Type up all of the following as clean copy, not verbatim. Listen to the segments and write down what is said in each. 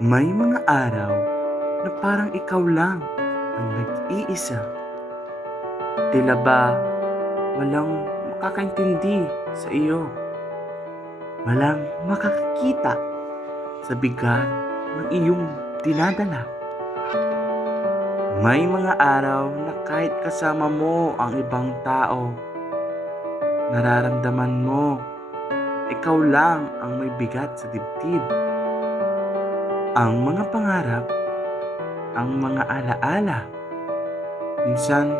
May mga araw na parang ikaw lang ang nag-iisa. Tila ba walang makakaintindi sa iyo? Walang makakakita sa bigat ng iyong dinadala. May mga araw na kahit kasama mo ang ibang tao, nararamdaman mo ikaw lang ang may bigat sa dibdib. Ang mga pangarap, ang mga alaala, minsan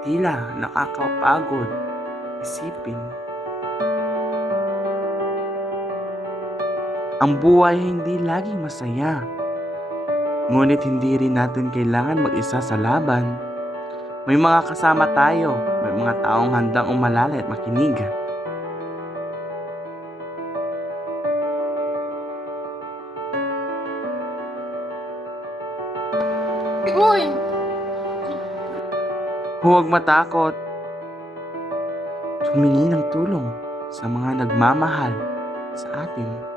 tila nakakapagod isipin. Ang buhay hindi laging masaya, ngunit hindi rin natin kailangan mag-isa sa laban. May mga kasama tayo, may mga taong handang umalalay at makinig. Uy! Huwag matakot, humingi ng tulong sa mga nagmamahal sa atin.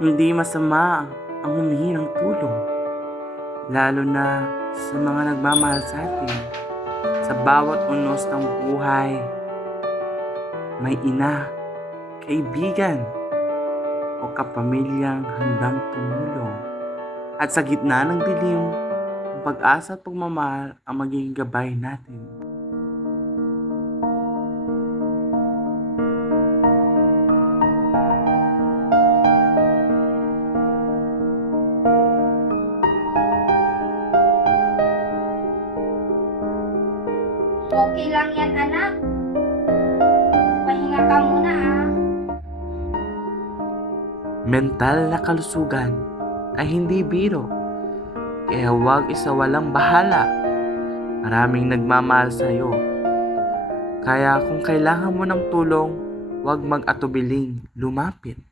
Hindi masama ang humingi ng tulong, lalo na sa mga nagmamahal sa atin. Sa bawat unos ng buhay, may ina, kaibigan, o kapamilyang handang tumulong. At sa gitna ng dilim, ang pag-asa at pagmamahal ang magiging gabay natin. Okay lang yan, anak. Pahinga ka muna, ah. Mental na kalusugan ay hindi biro, kaya huwag isawalang bahala. Maraming nagmamahal sa iyo. Kaya kung kailangan mo ng tulong, huwag mag-atubiling lumapit.